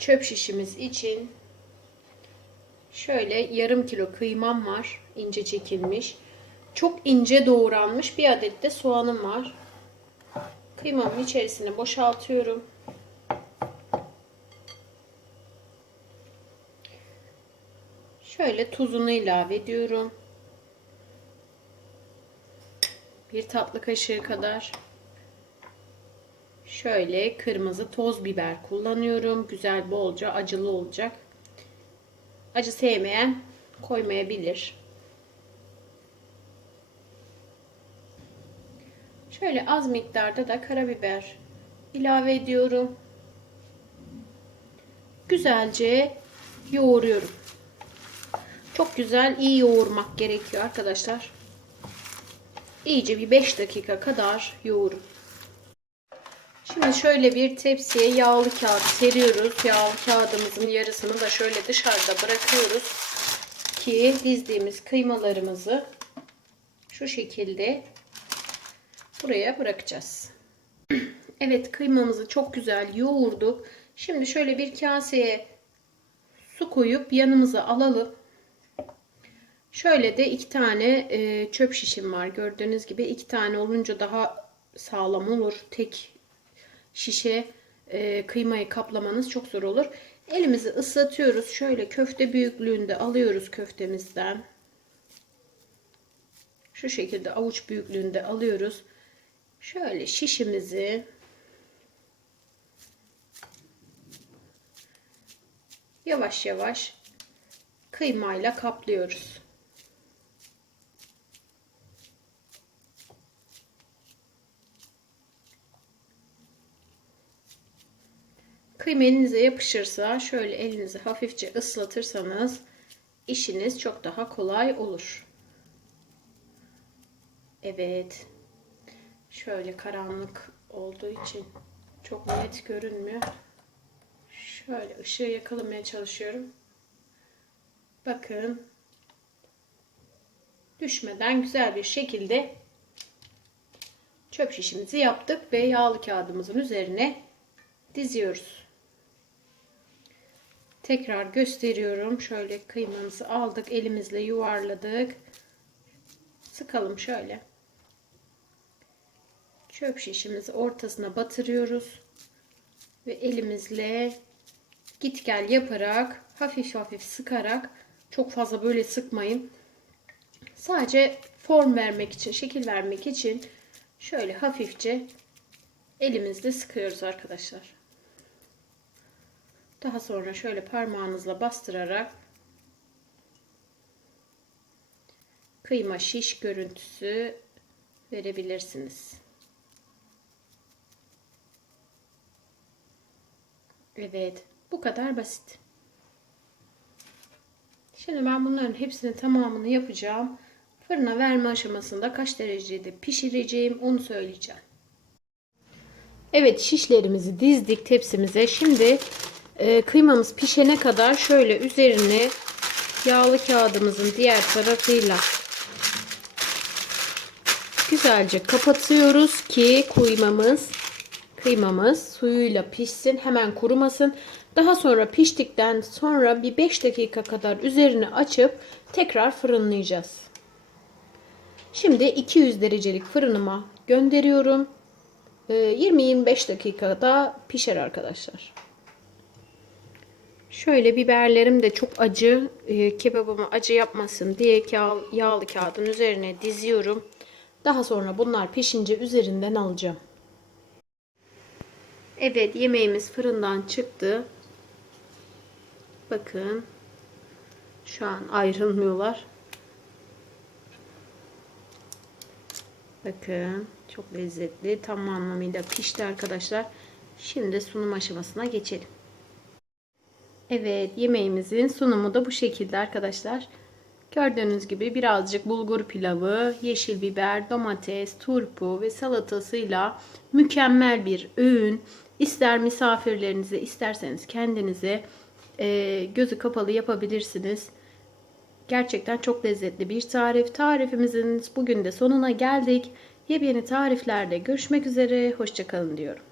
çöp şişimiz için şöyle yarım kilo kıymam var. ince çekilmiş. Çok ince doğranmış bir adet de soğanım var. Kıymamın içerisine boşaltıyorum. Şöyle tuzunu ilave ediyorum. Bir tatlı kaşığı kadar. Şöyle kırmızı toz biber kullanıyorum. Güzel bolca acılı olacak. Acı sevmeyen koymayabilir. Şöyle az miktarda da karabiber ilave ediyorum. Güzelce yoğuruyorum. Çok güzel iyi yoğurmak gerekiyor arkadaşlar. İyice bir 5 dakika kadar yoğurun. Şimdi şöyle bir tepsiye yağlı kağıt seriyoruz. Yağlı kağıdımızın yarısını da şöyle dışarıda bırakıyoruz. Ki dizdiğimiz kıymalarımızı şu şekilde buraya bırakacağız. Evet kıymamızı çok güzel yoğurduk. Şimdi şöyle bir kaseye su koyup yanımıza alalım. Şöyle de iki tane e, çöp şişim var. Gördüğünüz gibi iki tane olunca daha sağlam olur. Tek şişe e, kıymayı kaplamanız çok zor olur. Elimizi ıslatıyoruz. Şöyle köfte büyüklüğünde alıyoruz köftemizden. Şu şekilde avuç büyüklüğünde alıyoruz. Şöyle şişimizi yavaş yavaş kıymayla kaplıyoruz. Kıyma elinize yapışırsa şöyle elinizi hafifçe ıslatırsanız işiniz çok daha kolay olur. Evet. Şöyle karanlık olduğu için çok net görünmüyor. Şöyle ışığı yakalamaya çalışıyorum. Bakın. Düşmeden güzel bir şekilde çöp şişimizi yaptık ve yağlı kağıdımızın üzerine diziyoruz. Tekrar gösteriyorum. Şöyle kıymamızı aldık. Elimizle yuvarladık. Sıkalım şöyle. Çöp şişimizi ortasına batırıyoruz. Ve elimizle git gel yaparak hafif hafif sıkarak çok fazla böyle sıkmayın. Sadece form vermek için, şekil vermek için şöyle hafifçe elimizle sıkıyoruz arkadaşlar. Daha sonra şöyle parmağınızla bastırarak kıyma şiş görüntüsü verebilirsiniz. Evet, bu kadar basit. Şimdi ben bunların hepsinin tamamını yapacağım. Fırına verme aşamasında kaç derecede pişireceğim onu söyleyeceğim. Evet şişlerimizi dizdik tepsimize. Şimdi e, kıymamız pişene kadar şöyle üzerine yağlı kağıdımızın diğer tarafıyla güzelce kapatıyoruz ki kıymamız kıymamız suyuyla pişsin hemen kurumasın. Daha sonra piştikten sonra bir 5 dakika kadar üzerini açıp tekrar fırınlayacağız. Şimdi 200 derecelik fırınıma gönderiyorum. 20-25 dakikada pişer arkadaşlar. Şöyle biberlerim de çok acı. E, kebabımı acı yapmasın diye yağlı kağıdın üzerine diziyorum. Daha sonra bunlar pişince üzerinden alacağım. Evet yemeğimiz fırından çıktı. Bakın. Şu an ayrılmıyorlar. Bakın. Çok lezzetli. Tam anlamıyla pişti arkadaşlar. Şimdi sunum aşamasına geçelim. Evet yemeğimizin sunumu da bu şekilde arkadaşlar. Gördüğünüz gibi birazcık bulgur pilavı, yeşil biber, domates, turpu ve salatasıyla mükemmel bir öğün. İster misafirlerinize isterseniz kendinize e, gözü kapalı yapabilirsiniz. Gerçekten çok lezzetli bir tarif. Tarifimizin bugün de sonuna geldik. Yepyeni tariflerde görüşmek üzere. Hoşçakalın diyorum.